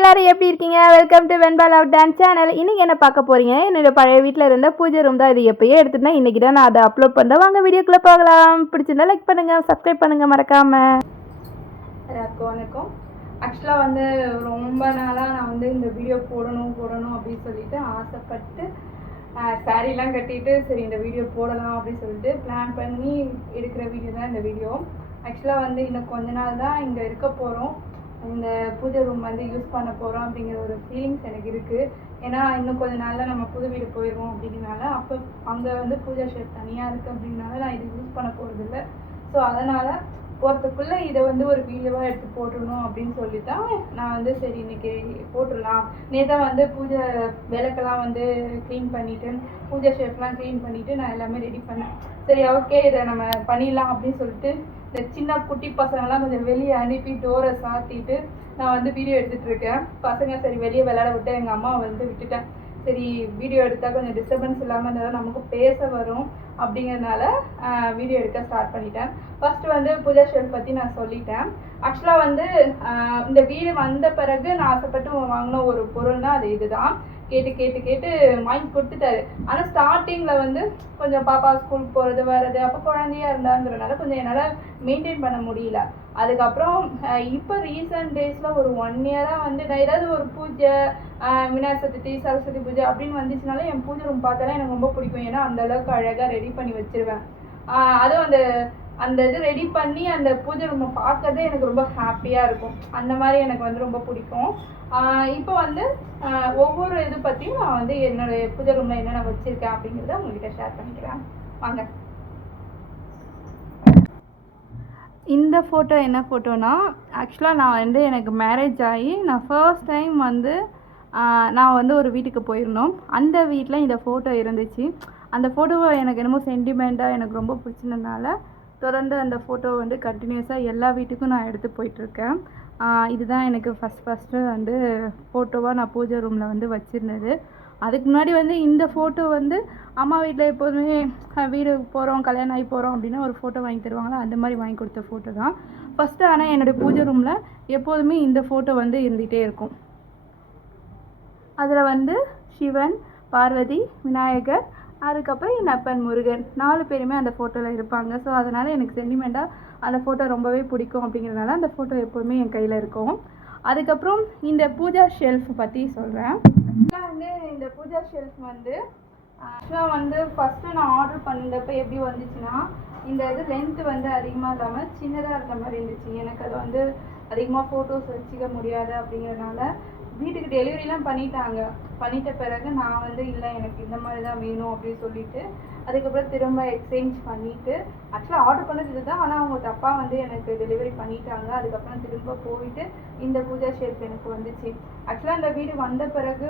எல்லாரும் எப்படி இருக்கீங்க? Welcome to Venba love dance channel. இன்னைக்கு என்ன பார்க்க போறீங்க? என்னோட பழைய வீட்டில் இருந்த பூஜை ரூம் தான். இது எப்பயே எடுத்துட்டேன். இன்னைக்கு தான் நான் அதை அப்லோட் பண்ணுறேன். வாங்க வீடியோக்குள்ளே போகலாம். பிடிச்சிருந்தா லைக் பண்ணுங்க, சப்ஸ்கிரைப் பண்ணுங்க மறக்காம. எல்லாருக்கும் வணக்கம். ஆக்சுவலாக வந்து ரொம்ப நாளாக நான் வந்து இந்த வீடியோ போடணும் அப்படின்னு சொல்லிட்டு ஆசைப்பட்டு சாரீலாம் கட்டிட்டு சரி இந்த வீடியோ போடலாம் அப்படின்னு சொல்லிட்டு பிளான் பண்ணி எடுக்கிற வீடியோ தான் இந்த வீடியோ. ஆக்சுவலாக வந்து இன்னும் கொஞ்ச நாள் தான் இங்கே இருக்க போகிறோம். இந்த பூஜை ரூம் வந்து யூஸ் பண்ண போகிறோம் அப்படிங்கிற ஒரு ஃபீலிங்ஸ் எனக்கு இருக்குது. ஏன்னா இன்னும் கொஞ்ச நாளில் நம்ம புது வீடு போயிடுவோம் அப்படிங்கிறனால அப்போ அங்கே வந்து பூஜா ஷெட் தனியாக இருக்குது அப்படிங்கிறனால நான் இது யூஸ் பண்ண போகிறதில்ல. ஸோ அதனால் போகிறதுக்குள்ளே இதை வந்து ஒரு வீடியோவாக எடுத்து போட்டுடணும் அப்படின்னு சொல்லி தான் நான் வந்து சரி இன்றைக்கி போட்டுடலாம். நேற்று வந்து பூஜை விளக்கெல்லாம் வந்து க்ளீன் பண்ணிவிட்டு பூஜை ஷெட்லாம் க்ளீன் பண்ணிவிட்டு நான் எல்லாமே ரெடி பண்ணேன். சரி ஓகே இதை நம்ம பண்ணிடலாம் அப்படின்னு சொல்லிட்டு இந்த சின்ன குட்டி பசங்கள்லாம் கொஞ்சம் வெளியே அனுப்பி டோரை சாத்திட்டு நான் வந்து வீடியோ எடுத்துகிட்டு இருக்கேன். பசங்க சரி வெளியே விளையாட விட்டு எங்கள் அம்மாவை வந்து விட்டுட்டேன். சரி வீடியோ எடுத்தால் கொஞ்சம் டிஸ்டர்பன்ஸ் இல்லாமல் இருந்தாலும் நமக்கு பேச வரும் அப்படிங்கிறதுனால வீடியோ எடுக்க ஸ்டார்ட் பண்ணிட்டேன். ஃபர்ஸ்ட் வந்து பூஜா ஷெல்ஃப் பற்றி நான் சொல்லிட்டேன். ஆக்சுவலாக வந்து இந்த வீடு வந்த பிறகு நான் ஆசைப்பட்டு வாங்கின ஒரு பொருள்னால் அது இதுதான். கேட்டு வாங்கி கொடுத்துட்டாரு. ஆனால் ஸ்டார்டிங்கில் வந்து கொஞ்சம் பாப்பா ஸ்கூலுக்கு போகிறது வர்றது அப்போ குழந்தையா இருந்தாங்கிறனால கொஞ்சம் என்னால் மெயின்டைன் பண்ண முடியல. அதுக்கப்புறம் இப்போ ரீசன்ட் டேஸில் ஒரு 1 இயராக வந்து நான் ஏதாவது ஒரு பூஜை விநாயகர் சதுர்த்தி சரஸ்வதி பூஜை அப்படின்னு வந்துச்சுனால என் பூஜை ரூம் பார்த்தாலே எனக்கு ரொம்ப பிடிக்கும். ஏன்னா அந்தளவுக்கு அழகாக ரெடி பண்ணி வச்சிருவேன். அதுவும் அந்த இது ரெடி பண்ணி அந்த பூஜை ரூமை பார்க்கறதே எனக்கு ரொம்ப ஹாப்பியாக இருக்கும். அந்த மாதிரி எனக்கு வந்து ரொம்ப பிடிக்கும். இப்போ வந்து ஒவ்வொரு இது பற்றியும் நான் வந்து என்னுடைய பூஜை ரூமில் என்னென்ன வச்சுருக்கேன் அப்படிங்கிறத உங்கள்கிட்ட ஷேர் பண்ணிக்கிறேன். வாங்க. இந்த ஃபோட்டோ என்ன ஃபோட்டோனா ஆக்சுவலாக நான் வந்து எனக்கு மேரேஜ் ஆகி நான் ஃபர்ஸ்ட் டைம் வந்து நான் வந்து ஒரு வீட்டுக்கு போயிருந்தோம். அந்த வீட்டில் இந்த ஃபோட்டோ இருந்துச்சு. அந்த ஃபோட்டோவை எனக்கு என்னமோ சென்டிமெண்ட்டாக எனக்கு ரொம்ப பிடிச்சிருந்தனால தொடர்ந்து அந்த ஃபோட்டோ வந்து கண்டினியூஸாக எல்லா வீட்டுக்கும் நான் எடுத்து போயிட்டுருக்கேன். இதுதான் எனக்கு ஃபஸ்ட்டு வந்து ஃபோட்டோவாக நான் பூஜை ரூமில் வந்து வச்சுருந்தது. அதுக்கு முன்னாடி வந்து இந்த ஃபோட்டோ வந்து அம்மா வீட்டில் எப்போதுமே வீடு போகிறோம் கல்யாணம் ஆகி போகிறோம் அப்படின்னா ஒரு ஃபோட்டோ வாங்கி தருவாங்களா, அந்த மாதிரி வாங்கி கொடுத்த ஃபோட்டோ தான் ஃபஸ்ட்டு. ஆனால் என்னுடைய பூஜை ரூமில் எப்போதுமே இந்த ஃபோட்டோ வந்து இருந்துகிட்டே இருக்கும். அதில் வந்து சிவன், பார்வதி, விநாயகர், அதுக்கப்புறம் என் அப்பன் முருகன் 4 பேருமே அந்த ஃபோட்டோவில் இருப்பாங்க. ஸோ அதனால் எனக்கு சென்டிமெண்ட்டாக அந்த ஃபோட்டோ ரொம்பவே பிடிக்கும் அப்படிங்கிறதுனால அந்த ஃபோட்டோ எப்போதுமே என் கையில் இருக்கும். அதுக்கப்புறம் இந்த பூஜா ஷெல்ஃப் பற்றி சொல்கிறேன். வந்து இந்த பூஜா ஷெல்ஃப் வந்து ஆக்சுவலாக வந்து ஃபஸ்ட்டு நான் ஆர்டர் பண்ணிட்டப்போ எப்படி வந்துச்சுன்னா இந்த இது லென்த்து வந்து அதிகமாக இல்லாமல் சின்னதாக இருக்க மாதிரி இருந்துச்சு. எனக்கு அது வந்து அதிகமாக ஃபோட்டோஸ் வச்சுக்க முடியாது அப்படிங்கிறதுனால வீட்டுக்கு டெலிவரிலாம் பண்ணிட்ட பிறகு நான் வந்து இல்லை எனக்கு இந்த மாதிரி தான் வேணும் அப்படின்னு சொல்லிட்டு அதுக்கப்புறம் திரும்ப எக்ஸ்சேஞ்ச் பண்ணிவிட்டு ஆக்சுவலாக ஆர்டர் பண்ணது இது தான். ஆனால் அவங்க தப்பாக வந்து எனக்கு டெலிவரி பண்ணிட்டாங்க. அதுக்கப்புறம் திரும்ப போயிட்டு இந்த பூஜா ஷெல்ஃப் எனக்கு வந்துச்சு. ஆக்சுவலாக இந்த வீடு வந்த பிறகு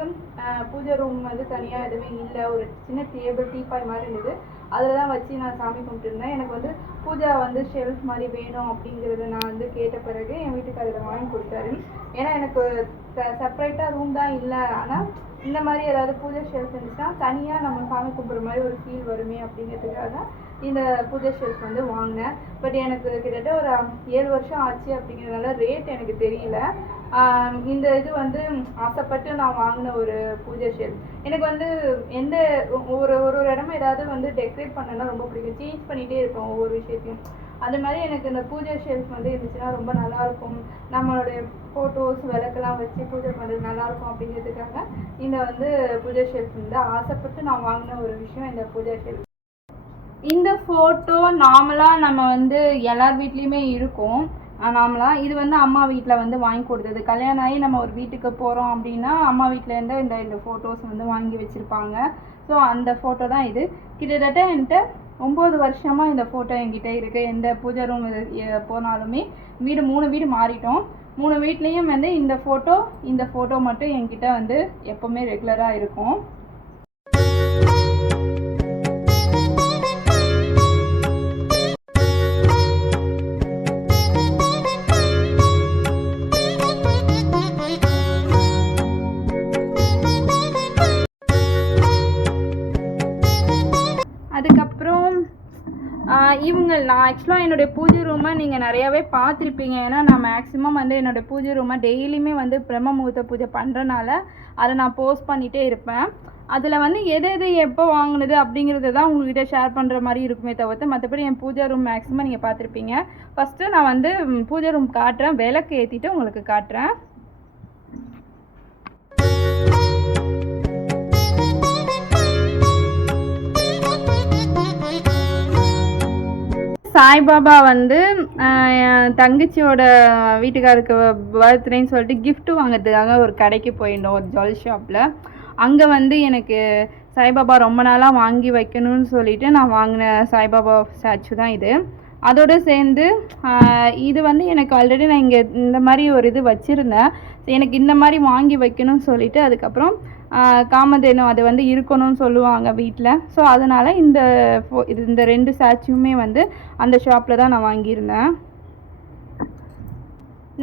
பூஜை ரூம் வந்து தனியாக எதுவுமே இல்லை. ஒரு சின்ன டேபிள் டீப்பாய் மாதிரி இருந்தது. அதில் தான் வச்சு நான் சாமி கும்பிட்டுருந்தேன். எனக்கு வந்து பூஜா வந்து ஷெல்ஃப் மாதிரி வேணும் அப்படிங்கிறத நான் வந்து கேட்ட பிறகு என் வீட்டுக்காரர் வாங்கி கொடுத்தாரு. ஏன்னா எனக்கு செப்பரேட்டாக ரூம் தான் இல்லை. ஆனால் இந்த மாதிரி ஏதாவது பூஜை ஷெல்ஃப் இருந்துச்சுன்னா தனியாக நம்ம சாமி கும்பிட்ற மாதிரி ஒரு ஃபீல் வருமே அப்படிங்கிறதுக்காக இந்த பூஜை ஷெல்ஃப் வந்து வாங்கினேன். பட் எனக்கு கிட்டத்தட்ட ஒரு 7 வருஷம் ஆச்சு அப்படிங்கிறதுனால ரேட் எனக்கு தெரியல. இந்த இது வந்து ஆசைப்பட்டு நான் வாங்கின ஒரு பூஜை ஷெல்ஃப். எனக்கு வந்து எந்த ஒரு இடமா ஏதாவது வந்து டெக்கரேட் பண்ணனா ரொம்ப பிடிக்கும். சேஞ்ச் பண்ணிகிட்டே இருப்போம் ஒவ்வொரு விஷயத்தையும். அது மாதிரி எனக்கு இந்த பூஜை ஷெல்ஃப் வந்து இருந்துச்சுன்னா ரொம்ப நல்லாயிருக்கும். நம்மளுடைய ஃபோட்டோஸ் விளக்கெல்லாம் வச்சு பூஜை பண்ணுறது நல்லாயிருக்கும் அப்படிங்கிறதுக்காக இந்த வந்து பூஜை ஷெல்ஃப் வந்து ஆசைப்பட்டு நான் வாங்கின ஒரு விஷயம் இந்த பூஜை ஷெல்ஃப். இந்த ஃபோட்டோ நார்மலாக நம்ம வந்து எல்லார் வீட்லேயுமே இருக்கும். நார்மலாக இது வந்து அம்மா வீட்டில் வந்து வாங்கி கொடுத்தது. கல்யாணம் ஆகி நம்ம ஒரு வீட்டுக்கு போகிறோம் அப்படின்னா அம்மா வீட்டிலேருந்து இந்த ஃபோட்டோஸ் வந்து வாங்கி வச்சுருப்பாங்க. ஸோ அந்த ஃபோட்டோ தான் இது. கிட்டத்தட்ட என்கிட்ட 9 வருஷமாக இந்த ஃபோட்டோ என்கிட்ட இருக்குது. எந்த பூஜை ரூம் போனாலுமே 3 வீடு மாறிட்டோம். 3 வீட்லேயும் வந்து இந்த ஃபோட்டோ மட்டும் என்கிட்ட வந்து எப்போவுமே ரெகுலராக இருக்கும். அதுக்கப்புறம் இவங்க நான் ஆக்சுவலாக என்னுடைய பூஜை ரூமை நீங்கள் நிறையாவே பார்த்துருப்பீங்க. ஏன்னா நான் மேக்ஸிமம் வந்து என்னோடய பூஜை ரூமை டெய்லியுமே வந்து பிரம்ம முகூர்த்த பூஜை பண்ணுறனால அதை நான் போஸ்ட் பண்ணிகிட்டே இருப்பேன். அதில் வந்து எது எப்போ வாங்கினது அப்படிங்கிறத தான் உங்கள்கிட்ட ஷேர் பண்ணுற மாதிரி இருக்குமே தவிர்த்து மற்றபடி என் பூஜை ரூம் மேக்ஸிமம் நீங்கள் பார்த்துருப்பீங்க. ஃபஸ்ட்டு நான் வந்து பூஜை ரூம் காட்டுறேன், விளக்கு ஏற்றிட்டு உங்களுக்கு காட்டுறேன். சாய்பாபா வந்து என் தங்கச்சியோட வீட்டுக்காருக்கு பர்த்டேன்னு சொல்லிட்டு கிஃப்ட் வாங்கிறதுக்காக ஒரு கடைக்கு போயிருந்தோம், ஒரு ஜுவல் ஷாப்பில். அங்கே வந்து எனக்கு சாய்பாபா ரொம்ப நாளாக வாங்கி வைக்கணும்னு சொல்லிட்டு நான் வாங்கின சாய்பாபா ஸ்டாச்சு தான் இது. அதோடு சேர்ந்து இது வந்து எனக்கு ஆல்ரெடி நான் இங்கே இந்த மாதிரி ஒரு இது வச்சுருந்தேன். எனக்கு இந்த மாதிரி வாங்கி வைக்கணும்னு சொல்லிட்டு அதுக்கப்புறம் காமதேனு அது வந்து இருக்கணும்னு சொல்லுவாங்க வீட்டில். ஸோ அதனால் இந்த 2 ஸ்டாச்சுமே வந்து அந்த ஷாப்பில் தான் நான் வாங்கியிருந்தேன்.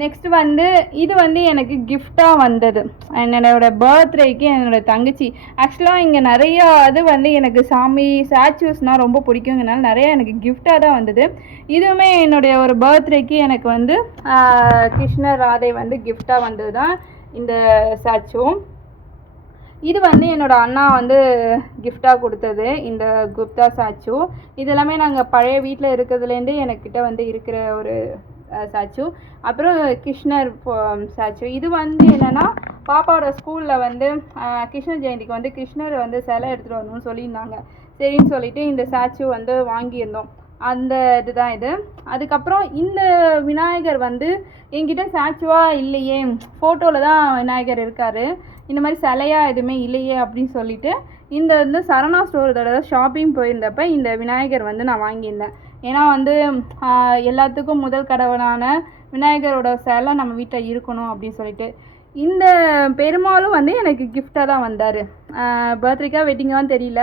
நெக்ஸ்ட் வந்து இது வந்து எனக்கு கிஃப்டாக வந்தது என்னோடய பர்த்டேக்கு. என்னோடய தங்கச்சி ஆக்சுவலாக இங்கே நிறையா அது வந்து எனக்கு சாமி ஸ்டாச்சூஸ்னால் ரொம்ப பிடிக்குங்கனால நிறையா எனக்கு கிஃப்டாக தான் வந்தது. இதுவுமே என்னுடைய ஒரு பர்த்டேக்கு எனக்கு வந்து கிருஷ்ணர் ராதை வந்து கிஃப்டாக வந்தது தான் இந்த ஸ்டாச்சு. இது வந்து என்னோடய அண்ணா வந்து கிஃப்டாக கொடுத்தது இந்த குப்தா ஸ்டாச்சு. இது எல்லாமே நாங்கள் பழைய வீட்டில் இருக்கிறதுலேருந்து எனக்கிட்ட வந்து இருக்கிற ஒரு ஸ்டாச்சு. அப்புறம் கிருஷ்ணர் ஸ்டாச்சு. இது வந்து என்னென்னா பாப்பாவோட ஸ்கூலில் வந்து கிருஷ்ணர் ஜெயந்திக்கு வந்து கிருஷ்ணர் வந்து சிலை எடுத்துகிட்டு வரணும்னு சொல்லியிருந்தாங்க. சரின்னு சொல்லிட்டு இந்த ஸ்டாச்சு வந்து வாங்கியிருந்தோம். அந்த இதுதான் இது. அதுக்கப்புறம் இந்த விநாயகர் வந்து என்கிட்ட ஸ்டாச்சுவாக இல்லையே, ஃபோட்டோவில் தான் விநாயகர் இருக்கார், இந்த மாதிரி சிலையாக எதுவுமே இல்லையே அப்படின்னு சொல்லிட்டு இந்த வந்து சரணா ஸ்டோரோட ஷாப்பிங் போயிருந்தப்ப இந்த விநாயகர் வந்து நான் வாங்கியிருந்தேன். ஏன்னா வந்து எல்லாத்துக்கும் முதல் கடவுளான விநாயகரோட சிலை நம்ம வீட்டில் இருக்கணும் அப்படின்னு சொல்லிட்டு. இந்த பெருமாளும் வந்து எனக்கு கிஃப்டாக தான் வந்தார். பர்த்டேக்காக வெட்டிங்கான்னு தெரியல,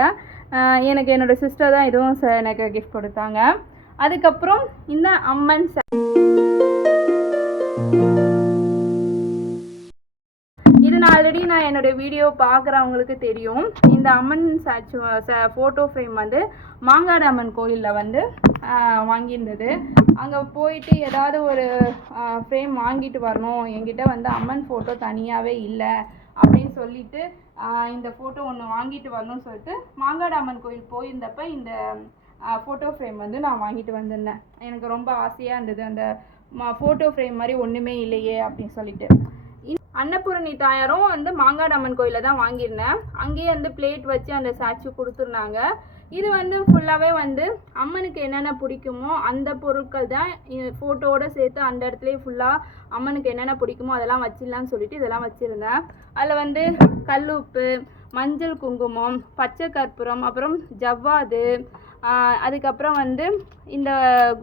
எனக்கு என்னோடய சிஸ்டர் தான் இதுவும் எனக்கு கிஃப்ட் கொடுத்தாங்க. அதுக்கப்புறம் இந்த அம்மன் இது நான் ஆல்ரெடி நான் என்னோடய வீடியோ பார்க்குறவங்களுக்கு தெரியும். இந்த அம்மன் ஸ்டாச்சு ஃபோட்டோ ஃப்ரேம் வந்து மாங்காடு அம்மன் கோயிலில் வந்து வாங்கியிருந்தது. அங்கே போயிட்டு ஏதாவது ஒரு ஃப்ரேம் வாங்கிட்டு வரணும், என்கிட்ட வந்து அம்மன் ஃபோட்டோ தனியாகவே இல்லை அப்படின்னு சொல்லிட்டு இந்த ஃபோட்டோ ஒன்று வாங்கிட்டு வரணும்னு சொல்லிட்டு மாங்காடு அம்மன் கோயில் போயிருந்தப்ப இந்த ஃபோட்டோ ஃப்ரேம் வந்து நான் வாங்கிட்டு வந்திருந்தேன். எனக்கு ரொம்ப ஆசையாக இருந்தது, அந்த ஃபோட்டோ ஃப்ரேம் மாதிரி ஒன்றுமே இல்லையே அப்படின்னு சொல்லிட்டு. அன்னபூரணி தாயாரும் வந்து மாங்காடு அம்மன் கோயிலில் தான் வாங்கியிருந்தேன். அங்கேயே வந்து பிளேட் வச்சு அந்த ஸ்டாச்சு கொடுத்துருந்தாங்க. இது வந்து ஃபுல்லாகவே வந்து அம்மனுக்கு என்னென்ன பிடிக்குமோ அந்த பொருட்கள் தான் ஃபோட்டோவோடு சேர்த்து அந்த இடத்துலையே ஃபுல்லாக அம்மனுக்கு என்னென்ன பிடிக்குமோ அதெல்லாம் வச்சிடலான்னு சொல்லிட்டு இதெல்லாம் வச்சுருந்தேன். அதில் வந்து கல்லுப்பு, மஞ்சள் குங்குமம், பச்சை கற்பூரம், அப்புறம் ஜவ்வாது, அதுக்கப்புறம் வந்து இந்த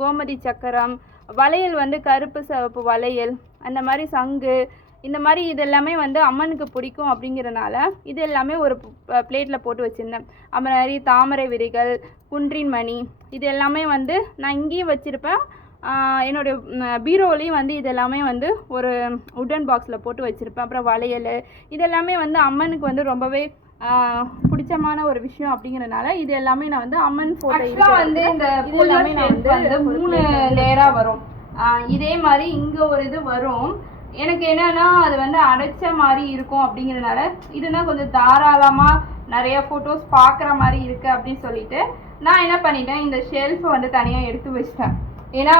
கோமதி சக்கரம், வளையல் வந்து கருப்பு சிவப்பு வளையல், அந்த மாதிரி சங்கு, இந்த மாதிரி இது எல்லாமே வந்து அம்மனுக்கு பிடிக்கும் அப்படிங்கிறனால இது எல்லாமே ஒரு பிளேட்டில் போட்டு வச்சுருந்தேன். அப்புறம் நிறைய தாமரை விதைகள், குன்றின் மணி, இது எல்லாமே வந்து நான் இங்கேயும் வச்சுருப்பேன். என்னுடைய பீரோலையும் வந்து இது எல்லாமே வந்து ஒரு உட்டன் பாக்ஸில் போட்டு வச்சுருப்பேன். அப்புறம் வளையல், இது எல்லாமே வந்து அம்மனுக்கு வந்து ரொம்பவே பிடிச்சமான ஒரு விஷயம் அப்படிங்கிறனால இது எல்லாமே நான் வந்து அம்மன் ஃபோட்டோ வந்து இந்த இது எல்லாமே நான் வந்து 3 லேயராக வரும். இதே மாதிரி இங்கே ஒரு இது வரும். எனக்கு என்னன்னா அது வந்து அடைச்ச மாதிரி இருக்கும் அப்படிங்கிறதுனால இதுனா கொஞ்சம் தாராளமாக நிறைய ஃபோட்டோஸ் பார்க்குற மாதிரி இருக்குது அப்படின்னு சொல்லிட்டு நான் என்ன பண்ணிட்டேன், இந்த ஷெல்ஃபை வந்து தனியாக எடுத்து வச்சிட்டேன். ஏன்னா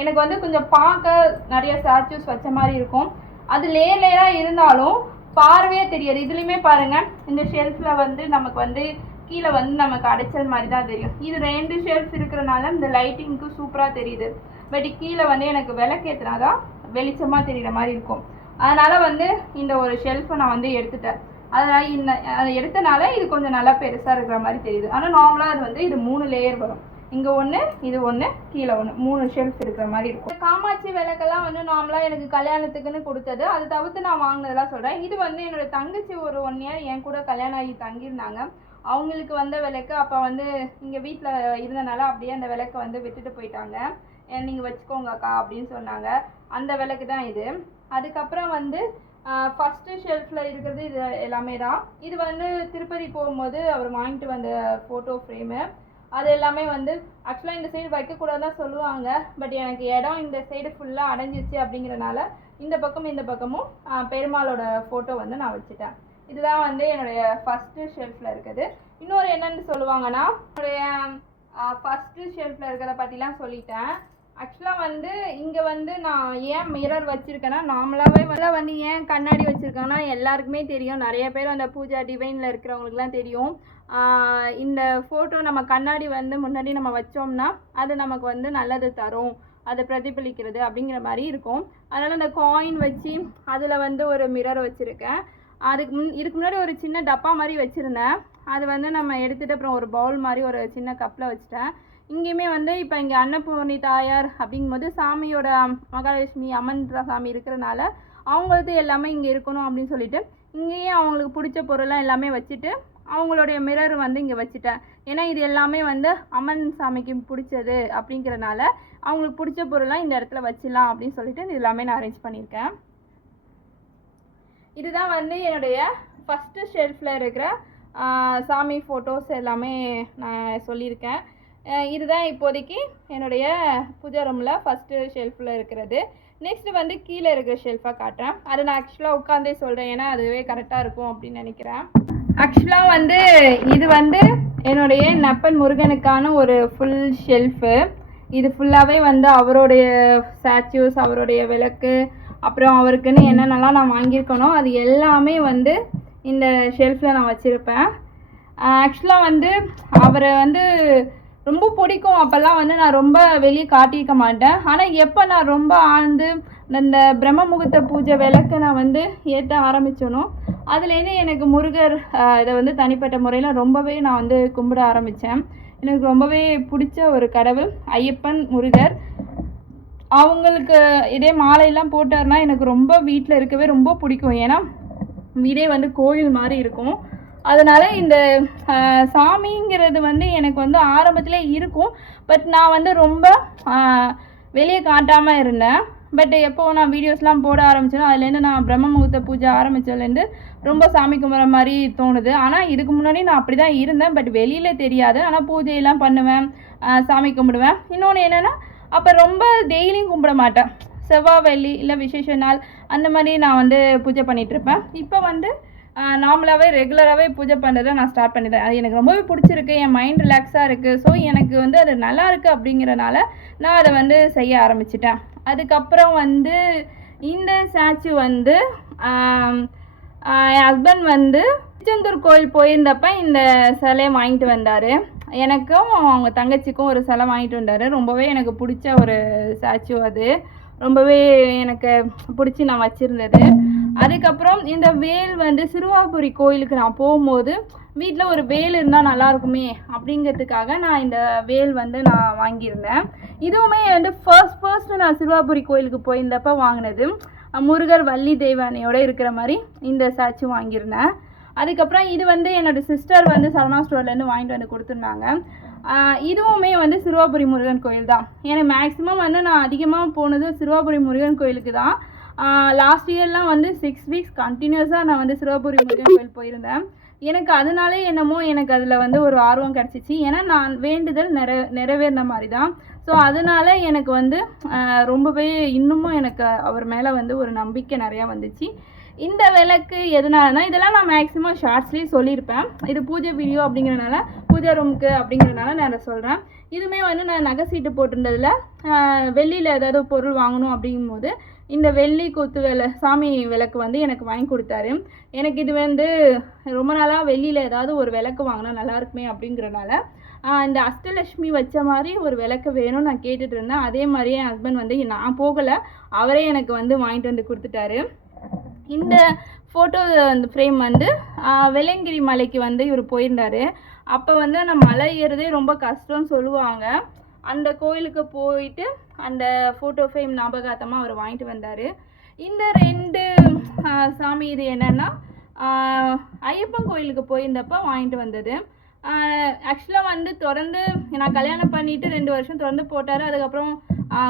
எனக்கு வந்து கொஞ்சம் பார்க்க நிறைய ஸ்டாச்சூஸ் வச்ச மாதிரி இருக்கும். அது லேயராக இருந்தாலும் பார்வையே தெரியாது. இதுலேயுமே பாருங்கள், இந்த ஷெல்ஃபில் வந்து நமக்கு வந்து கீழே வந்து நமக்கு அடைச்சல் மாதிரி தான் தெரியும். இது 2 ஷெல்ஃப் இருக்கிறனால இந்த லைட்டிங்க்கு சூப்பராக தெரியுது. பட் கீழே வந்து எனக்கு விளக்கேற்றினா தான் வெளிச்சமாக தெரிகிற மாதிரி இருக்கும். அதனால் வந்து இந்த ஒரு ஷெல்ஃபை நான் வந்து எடுத்துட்டேன். அதனால் அதை எடுத்தனால இது கொஞ்சம் நல்லா பெருசாக இருக்கிற மாதிரி தெரியுது. ஆனால் நார்மலாக அது வந்து இது 3 லேயர் வரும். இங்கே ஒன்று, இது ஒன்று, கீழே ஒன்று, 3 ஷெல்ஃப் இருக்கிற மாதிரி இருக்கும். காமாட்சி விளக்கெல்லாம் வந்து நார்மலாக எனக்கு கல்யாணத்துக்குன்னு கொடுத்தது. அது தவிர்த்து நான் வாங்கினதெல்லாம் சொல்கிறேன். இது வந்து என்னோடய தங்கச்சி ஒரு 1 இயர் என் கூட கல்யாணம் ஆகி தங்கியிருந்தாங்க. அவங்களுக்கு வந்த விளக்கு அப்போ வந்து இங்கே வீட்டில் இருந்தனால அப்படியே அந்த விளக்கை வந்து விட்டுட்டு போயிட்டாங்க. நீங்கள் வச்சுக்கோங்க அக்கா அப்படின்னு சொன்னாங்க. அந்த விளக்கு தான் இது. அதுக்கப்புறம் வந்து ஃபஸ்ட்டு ஷெல்ஃபில் இருக்கிறது இது எல்லாமே தான். இது வந்து திருப்பதி போகும்போது அவர் வாங்கிட்டு வந்த ஃபோட்டோ ஃப்ரேமு. அது எல்லாமே வந்து ஆக்சுவலாக இந்த சைடு வைக்கக்கூடாதான் சொல்லுவாங்க. பட் எனக்கு இடம் இந்த சைடு ஃபுல்லாக அடைஞ்சிச்சு அப்படிங்கிறனால இந்த பக்கமும் பெருமாளோட ஃபோட்டோ வந்து நான் வச்சுட்டேன். இதுதான் வந்து என்னுடைய ஃபஸ்ட்டு ஷெல்ஃபில் இருக்குது. இன்னொரு என்னென்னு சொல்லுவாங்கன்னா, என்னுடைய ஃபஸ்ட்டு ஷெல்ஃபில் இருக்கிறத பற்றிலாம் சொல்லிட்டேன். ஆக்சுவலாக வந்து இங்கே வந்து நான் ஏன் மிரர் வச்சுருக்கேன்னா, நார்மலாகவே வந்து ஏன் கண்ணாடி வச்சுருக்கேன்னா எல்லாருக்குமே தெரியும். நிறைய பேர் அந்த பூஜா டிவைனில் இருக்கிறவங்களுக்குலாம் தெரியும். இந்த ஃபோட்டோ நம்ம கண்ணாடி வந்து முன்னாடி நம்ம வச்சோம்னா அது நமக்கு வந்து நல்லது தரும், அதை பிரதிபலிக்கிறது அப்படிங்கிற மாதிரி இருக்கும். அதனால் அந்த காயின் வச்சு அதில் வந்து ஒரு மிரர் வச்சுருக்கேன். இதுக்கு முன்னாடி ஒரு சின்ன டப்பா மாதிரி வச்சுருந்தேன். அது வந்து நம்ம எடுத்துகிட்டு அப்புறம் ஒரு பவுல் மாதிரி ஒரு சின்ன கப்பில் வச்சுட்டேன். இங்கேயுமே வந்து இப்போ இங்கே அன்னபூர்ணி தாயார் அப்படிங்கும்போது சாமியோட மகாலட்சுமி அம்மன்ற சாமி இருக்கிறனால அவங்களுக்கு எல்லாமே இங்கே இருக்கணும் அப்படின்னு சொல்லிட்டு இங்கேயே அவங்களுக்கு பிடிச்ச பொருள்லாம் எல்லாமே வச்சுட்டு அவங்களுடைய மிரர் வந்து இங்கே வச்சுட்டேன். ஏன்னா இது எல்லாமே வந்து அம்மன் சாமிக்கு பிடிச்சது அப்படிங்கிறனால அவங்களுக்கு பிடிச்ச பொருள்லாம் இந்த இடத்துல வச்சிடலாம் அப்படின்னு சொல்லிட்டு இது எல்லாமே நான் அரேஞ்ச் பண்ணியிருக்கேன். இதுதான் வந்து என்னுடைய ஃபஸ்ட்டு ஷெல்ஃபில் இருக்கிற சாமி ஃபோட்டோஸ் எல்லாமே நான் சொல்லியிருக்கேன். இதுதான் இப்போதைக்கு என்னுடைய பூஜா ரூமில் ஃபஸ்ட்டு ஷெல்ஃபில் இருக்கிறது. நெக்ஸ்ட்டு வந்து கீழே இருக்கிற ஷெல்ஃபாக காட்டுறேன். அதை நான் ஆக்சுவலாக உட்காந்தே சொல்கிறேன், ஏன்னா அதுவே கரெக்டாக இருக்கும் அப்படின்னு நினைக்கிறேன். ஆக்சுவலாக வந்து இது வந்து என்னுடைய நப்பன் முருகனுக்கான ஒரு ஃபுல் ஷெல்ஃபு. இது ஃபுல்லாகவே வந்து அவருடைய ஸ்டாச்சூஸ், அவருடைய விளக்கு, அப்புறம் அவருக்குன்னு என்னென்னலாம் நான் வாங்கியிருக்கணும் அது எல்லாமே வந்து இந்த ஷெல்ஃபில் நான் வச்சுருப்பேன். ஆக்சுவலாக வந்து அவரை வந்து ரொம்ப பிடிக்கும். அப்போல்லாம் வந்து நான் ரொம்ப வெளியே காட்டியிருக்க மாட்டேன். ஆனால் எப்போ நான் ரொம்ப ஆழ்ந்து இந்த பிரம்ம முகூர்த்த பூஜை விளக்கு நான் வந்து ஏற்ற ஆரம்பித்தனோ அதுலேருந்து எனக்கு முருகர் இதை வந்து தனிப்பட்ட முறையில் ரொம்பவே நான் வந்து கும்பிட ஆரம்பித்தேன். எனக்கு ரொம்பவே பிடிச்ச ஒரு கடவுள் ஐயப்பன் முருகர். அவங்களுக்கு இதே மாலையெல்லாம் போட்டார்னா எனக்கு ரொம்ப வீட்டில் இருக்கவே ரொம்ப பிடிக்கும். ஏன்னா வீடே வந்து கோயில் மாதிரி இருக்கும். அதனால் இந்த சாமிங்கிறது வந்து எனக்கு வந்து ஆரம்பத்திலே இருக்கும். பட் நான் வந்து ரொம்ப வெளியே காட்டாமல் இருந்தேன். பட் எப்போ நான் வீடியோஸ்லாம் போட ஆரம்பித்தேனோ அதுலேருந்து நான் பிரம்ம முகூர்த்த பூஜை ஆரம்பித்ததுலேருந்து ரொம்ப சாமி கும்பிட்ற மாதிரி தோணுது. ஆனால் இதுக்கு முன்னாடி நான் அப்படி தான் இருந்தேன். பட் வெளியில் தெரியாது. ஆனால் பூஜையெல்லாம் பண்ணுவேன், சாமி கும்பிடுவேன். இன்னொன்று என்னென்னா அப்போ ரொம்ப டெய்லியும் கும்பிட மாட்டேன். செவ்வாய் வெள்ளி இல்லை விசேஷ நாள் அந்த மாதிரி நான் வந்து பூஜை பண்ணிகிட்ருப்பேன். இப்போ வந்து நார்மலாகவே ரெகுலராகவே பூஜை பண்ணுறதை நான் ஸ்டார்ட் பண்ணிட்டேன். அது எனக்கு ரொம்பவே பிடிச்சிருக்கு. என் மைண்ட் ரிலாக்ஸாக இருக்குது. ஸோ எனக்கு வந்து அது நல்லா இருக்குது அப்படிங்கிறனால நான் அதை வந்து செய்ய ஆரம்பிச்சிட்டேன். அதுக்கப்புறம் வந்து இந்த ஸ்டாச்சு வந்து என் ஹஸ்பண்ட் வந்து திருச்செந்தூர் கோயில் போயிருந்தப்ப இந்த சிலையை வாங்கிட்டு வந்தார். எனக்கும் அவங்க தங்கச்சிக்கும் ஒரு சிலை வாங்கிட்டு வந்தார். ரொம்பவே எனக்கு பிடிச்ச ஒரு ஸ்டாச்சு. அது ரொம்பவே எனக்கு பிடிச்சி நான் வச்சுருந்தது. அதுக்கப்புறம் இந்த வேல் வந்து சிறுவாபுரி கோயிலுக்கு நான் போகும்போது வீட்டில் ஒரு வேல் இருந்தால் நல்லாயிருக்குமே அப்படிங்கிறதுக்காக நான் இந்த வேல் வந்து நான் வாங்கியிருந்தேன். இதுவுமே வந்து ஃபர்ஸ்ட் நான் சிறுவாபுரி கோயிலுக்கு போயிருந்தப்போ வாங்கினது. முருகர் வள்ளி தெய்வானையோடு இருக்கிற மாதிரி இந்த ஸ்டாச்சு வாங்கியிருந்தேன். அதுக்கப்புறம் இது வந்து என்னோடய சிஸ்டர் வந்து சரவணா ஸ்டோர்லேருந்து வாங்கிட்டு வந்து கொடுத்துருந்தாங்க. இதுவுமே வந்து சிறுவாபுரி முருகன் கோயில் தான். எனக்கு மேக்ஸிமம் வந்து நான் அதிகமாக போனது சிறுவாபுரி முருகன் கோயிலுக்கு தான். லாஸ்ட் இயர்லாம் வந்து 6 வீக்ஸ் கண்டினியூஸாக நான் வந்து சிறுவாபுரி முருகன் கோயில் போயிருந்தேன். எனக்கு அதனாலே என்னமோ எனக்கு அதில் வந்து ஒரு ஆர்வம் கிடச்சிச்சு. ஏன்னா நான் வேண்டுதல் நிறைவேறின மாதிரி தான். ஸோ அதனால் எனக்கு வந்து ரொம்பவே இன்னமும் எனக்கு அவர் மேலே வந்து ஒரு நம்பிக்கை நிறையா வந்துச்சு. இந்த விளக்கு எதனாலனா இதெல்லாம் நான் மேக்ஸிமம் ஷார்ட்ஸ்லேயே சொல்லியிருப்பேன். இது பூஜை வீடியோ அப்படிங்கிறனால பூஜை ரூமுக்கு அப்படிங்கிறனால நான் அதை சொல்கிறேன். இதுவுமே வந்து நான் நகை சீட்டு போட்டிருந்ததில் வெள்ளியில் ஏதாவது பொருள் வாங்கணும் அப்படிங்கும்போது இந்த வெள்ளி கொத்து சாமி விளக்கு வந்து எனக்கு வாங்கி கொடுத்தாரு. எனக்கு இது வந்து ரொம்ப நாளாக வெளியில் ஏதாவது ஒரு விளக்கு வாங்கினா நல்லாயிருக்குமே அப்படிங்கிறனால இந்த அஷ்டலட்சுமி வச்ச மாதிரி ஒரு விளக்கு வேணும்னு நான் கேட்டுட்டு இருந்தேன். அதே மாதிரியே என் ஹஸ்பண்ட் வந்து நான் போகலை, அவரே எனக்கு வந்து வாங்கிட்டு வந்து கொடுத்துட்டாரு. இந்த ஃபோட்டோ அந்த ஃப்ரேம் வந்து வெள்ளங்கிரி மலைக்கு வந்து இவர் போயிருந்தார். அப்போ வந்து அந்த மலை ஏறுறதே ரொம்ப கஷ்டம்னு சொல்லுவாங்க. அந்த கோயிலுக்கு போயிட்டு அந்த ஃபோட்டோ ஃப்ரேம் ஞாபகார்த்தமாக அவர் வாங்கிட்டு வந்தார். இந்த 2 சாமி இது என்னென்னா ஐயப்பன் கோயிலுக்கு போயிருந்தப்போ வாங்கிட்டு வந்தது. ஆக்சுவலாக வந்து தொடர்ந்து நான் கல்யாணம் பண்ணிவிட்டு 2 வருஷம் தொடர்ந்து போட்டார். அதுக்கப்புறம்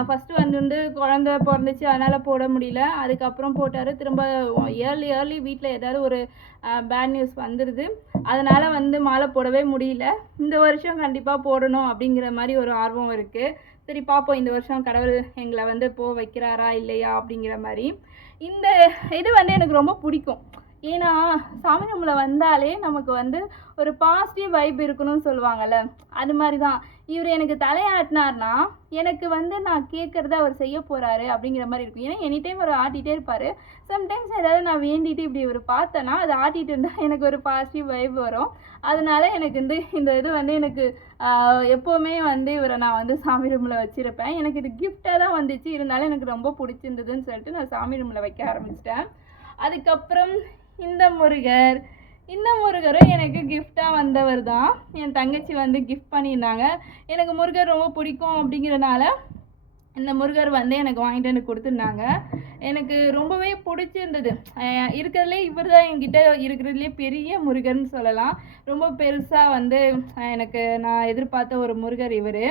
ஃபஸ்ட்டு வந்து குழந்த பிறந்துச்சு, அதனால் போட முடியல. அதுக்கப்புறம் போட்டார். திரும்ப ஏர்லி வீட்டில் ஏதாவது ஒரு பேட் நியூஸ் வந்துடுது. அதனால் வந்து மாலை போடவே முடியல. இந்த வருஷம் கண்டிப்பாக போடணும் அப்படிங்கிற மாதிரி ஒரு ஆர்வம் இருக்குது. சரி பார்ப்போம், இந்த வருஷம் கடவுள் எங்களை வந்து வைக்கிறாரா இல்லையா அப்படிங்கிற மாதிரி. இந்த இது வந்து எனக்கு ரொம்ப பிடிக்கும். ஏன்னா சாமி ரூமில் வந்தாலே நமக்கு வந்து ஒரு பாசிட்டிவ் வைப் இருக்கணும்னு சொல்லுவாங்கள்ல, அது மாதிரி தான். இவர் எனக்கு தலையாட்டினார்னா எனக்கு வந்து நான் கேட்குறத அவர் செய்ய போகிறாரு அப்படிங்கிற மாதிரி இருக்கும். ஏன்னா எனி டைம் அவர் ஆட்டிகிட்டே இருப்பார். சம்டைம்ஸ் ஏதாவது நான் வேண்டிட்டு இப்படி இவர் பார்த்தேன்னா அது ஆட்டிகிட்டு இருந்தால் எனக்கு ஒரு பாசிட்டிவ் வைப் வரும். அதனால எனக்கு இந்த இது வந்து எனக்கு எப்போவுமே வந்து இவரை நான் வந்து சாமி ரூமில் வச்சுருப்பேன். எனக்கு இது கிஃப்டாக தான் வந்துச்சு, இருந்தாலும் எனக்கு ரொம்ப பிடிச்சிருந்ததுன்னு சொல்லிட்டு நான் சாமி ரூமில் வைக்க ஆரம்பிச்சிட்டேன். அதுக்கப்புறம் இந்த முருகரும் எனக்கு கிஃப்டாக வந்தவர் தான். என் தங்கச்சி வந்து கிஃப்ட் பண்ணியிருந்தாங்க. எனக்கு முருகர் ரொம்ப பிடிக்கும் அப்படிங்கிறனால இந்த முருகர் வந்து எனக்கு வாங்கிட்டு வந்து கொடுத்துருந்தாங்க. எனக்கு ரொம்பவே பிடிச்சிருந்தது. இருக்கிறதுலே இவர் தான் என்கிட்ட இருக்கிறதுலே பெரிய முருகர்னு சொல்லலாம். ரொம்ப பெருசாக வந்து எனக்கு நான் எதிர்பார்த்த ஒரு முருகர் இவர்.